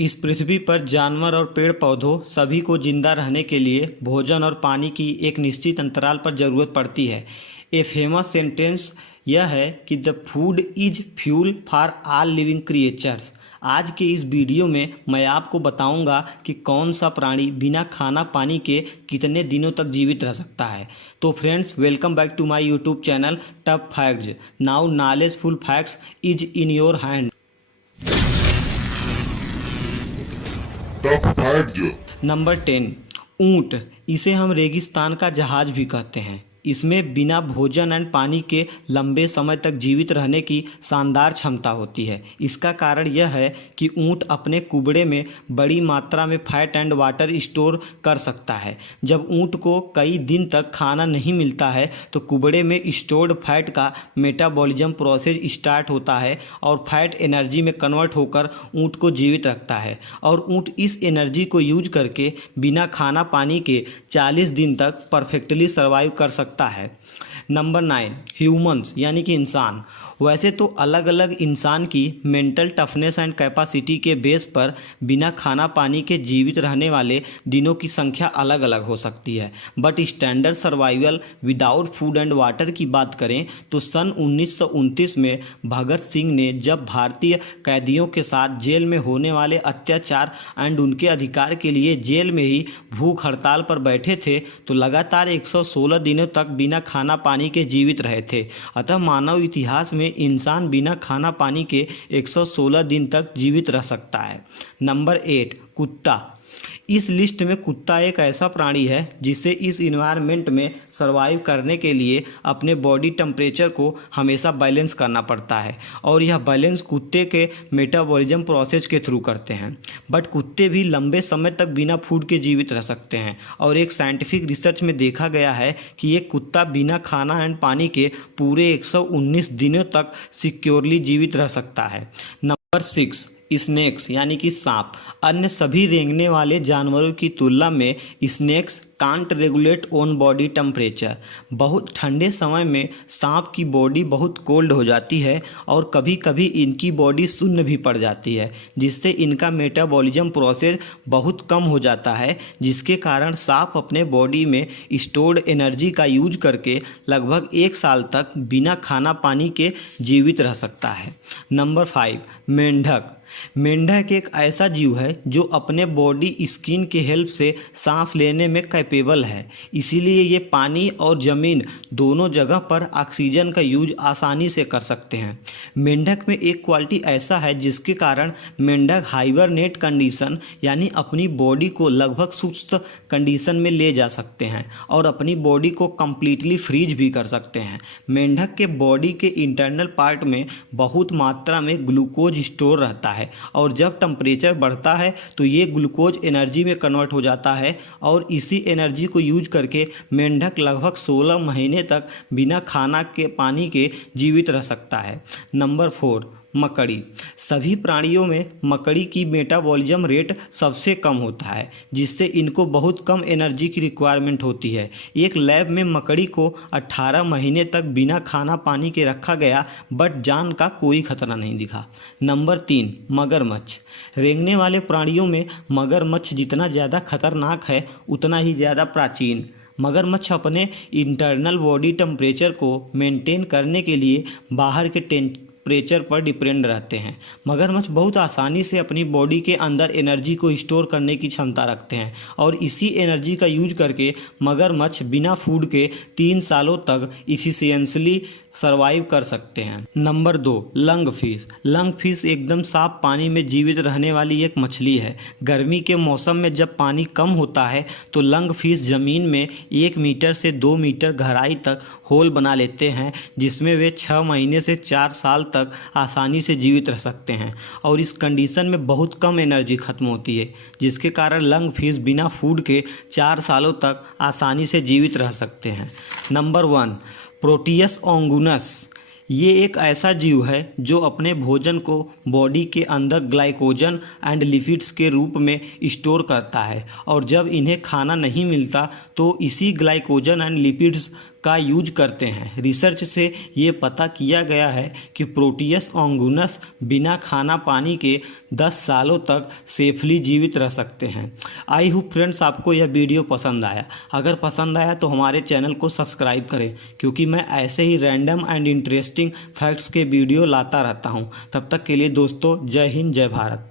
इस पृथ्वी पर जानवर और पेड़ पौधों सभी को जिंदा रहने के लिए भोजन और पानी की एक निश्चित अंतराल पर ज़रूरत पड़ती है। ए फेमस सेंटेंस यह है कि the food is fuel for all living creatures. आज के इस वीडियो में मैं आपको बताऊंगा कि कौन सा प्राणी बिना खाना पानी के कितने दिनों तक जीवित रह सकता है। तो friends, welcome back to my YouTube channel tough facts. Now knowledgeful facts is in your hand. Number 10, ऊंट। इसे हम रेगिस्तान का जहाज भी कहते हैं। इसमें बिना भोजन एंड पानी के लंबे समय तक जीवित रहने की शानदार क्षमता होती है। इसका कारण यह है कि ऊंट अपने कुबड़े में बड़ी मात्रा में फैट एंड वाटर स्टोर कर सकता है। जब ऊंट को कई दिन तक खाना नहीं मिलता है तो कुबड़े में स्टोर्ड फैट का मेटाबॉलिज्म प्रोसेस स्टार्ट होता है और फैट एनर्जी में कन्वर्ट होकर ऊंट को जीवित रखता है और ऊंट इस एनर्जी को यूज करके बिना खाना पानी के 40 दिन तक परफेक्टली सर्वाइव कर सकता है। नंबर 9, ह्यूमंस यानी कि इंसान। वैसे तो अलग अलग इंसान की मेंटल टफनेस एंड कैपेसिटी के बेस पर बिना खाना पानी के जीवित रहने वाले दिनों की संख्या अलग अलग हो सकती है, but standard survival without food and water की बात करें तो सन 1929 में भगत सिंह ने जब भारतीय कैदियों के साथ जेल में होने वाले अत्याचार एंड उनके अधिकार के लिए जेल में ही भूख हड़ताल पर बैठे थे तो लगातार 116 दिनों तक बिना खाना पानी के जीवित रहे थे। अतः मानव इतिहास में इंसान बिना खाना पानी के 116 दिन तक जीवित रह सकता है। नंबर 8, कुत्ता। इस लिस्ट में कुत्ता एक ऐसा प्राणी है जिसे इस इन्वायरमेंट में सरवाइव करने के लिए अपने बॉडी टेम्परेचर को हमेशा बैलेंस करना पड़ता है और यह बैलेंस कुत्ते के मेटाबॉलिज्म प्रोसेस के थ्रू करते हैं। बट कुत्ते भी लंबे समय तक बिना फूड के जीवित रह सकते हैं और एक साइंटिफिक रिसर्च में देखा गया है कि एक कुत्ता बिना खाना एंड पानी के पूरे 119 दिनों तक सिक्योरली जीवित रह सकता है। नंबर 6, स्नेक्स यानी कि सांप। अन्य सभी रेंगने वाले जानवरों की तुलना में snakes can't regulate own body temperature. बहुत ठंडे समय में सांप की बॉडी बहुत कोल्ड हो जाती है और कभी कभी इनकी बॉडी शून्य भी पड़ जाती है, जिससे इनका मेटाबॉलिज्म प्रोसेस बहुत कम हो जाता है, जिसके कारण सांप अपने बॉडी में स्टोर्ड एनर्जी का यूज करके लगभग 1 साल तक बिना खाना पानी के जीवित रह सकता है। नंबर 5, मेंढक। मेंढक एक ऐसा जीव है जो अपने बॉडी स्किन के हेल्प से सांस लेने में कैपेबल है, इसीलिए ये पानी और ज़मीन दोनों जगह पर ऑक्सीजन का यूज आसानी से कर सकते हैं। मेंढक में एक क्वालिटी ऐसा है जिसके कारण मेंढक हाइबरनेट कंडीशन यानी अपनी बॉडी को लगभग सुस्त कंडीशन में ले जा सकते हैं और अपनी बॉडी को कम्प्लीटली फ्रीज भी कर सकते हैं। मेंढक के बॉडी के इंटरनल पार्ट में बहुत मात्रा में ग्लूकोज स्टोर रहता है और जब टेम्परेचर बढ़ता है तो ये ग्लूकोज एनर्जी में कन्वर्ट हो जाता है और इसी एनर्जी को यूज करके मेंढक लगभग 16 महीने तक बिना खाना के पानी के जीवित रह सकता है। नंबर 4, मकड़ी। सभी प्राणियों में मकड़ी की मेटाबॉलिज्म रेट सबसे कम होता है, जिससे इनको बहुत कम एनर्जी की रिक्वायरमेंट होती है। एक लैब में मकड़ी को 18 महीने तक बिना खाना पानी के रखा गया, बट जान का कोई खतरा नहीं दिखा। नंबर 3, मगरमच्छ। रेंगने वाले प्राणियों में मगरमच्छ जितना ज़्यादा खतरनाक है उतना ही ज़्यादा प्राचीन। मगरमच्छ अपने इंटरनल बॉडी टेम्परेचर को मेंटेन करने के लिए बाहर के टेम्परेचर पर डिपेंड रहते हैं। मगरमच्छ बहुत आसानी से अपनी बॉडी के अंदर एनर्जी को स्टोर करने की क्षमता रखते हैं और इसी एनर्जी का यूज करके मगरमच्छ बिना फूड के 3 सालों तक इफिशियंटली सर्वाइव कर सकते हैं। Number 2, lungfish. लंगफिश एकदम साफ पानी में जीवित रहने वाली एक मछली है। गर्मी के मौसम में जब पानी कम होता है तो लंगफिश ज़मीन में 1 मीटर से 2 मीटर गहराई तक होल बना लेते हैं, जिसमें वे 6 महीने से 4 साल तक आसानी से जीवित रह सकते हैं और इस कंडीशन में बहुत कम एनर्जी खत्म होती है, जिसके कारण लंगफिश बिना फूड के 4 सालों तक आसानी से जीवित रह सकते हैं। Number 1, Proteus anguinus. ये एक ऐसा जीव है जो अपने भोजन को बॉडी के अंदर ग्लाइकोजन एंड लिपिड्स के रूप में स्टोर करता है और जब इन्हें खाना नहीं मिलता तो इसी ग्लाइकोजन एंड लिपिड्स का यूज करते हैं। रिसर्च से ये पता किया गया है कि प्रोटियस ओंगुनस बिना खाना पानी के 10 सालों तक सेफली जीवित रह सकते हैं। आई होप फ्रेंड्स आपको यह वीडियो पसंद आया। अगर पसंद आया तो हमारे चैनल को सब्सक्राइब करें, क्योंकि मैं ऐसे ही रैंडम एंड इंटरेस्टिंग फैक्ट्स के वीडियो लाता रहता हूं। तब तक के लिए दोस्तों, जय हिंद, जय भारत।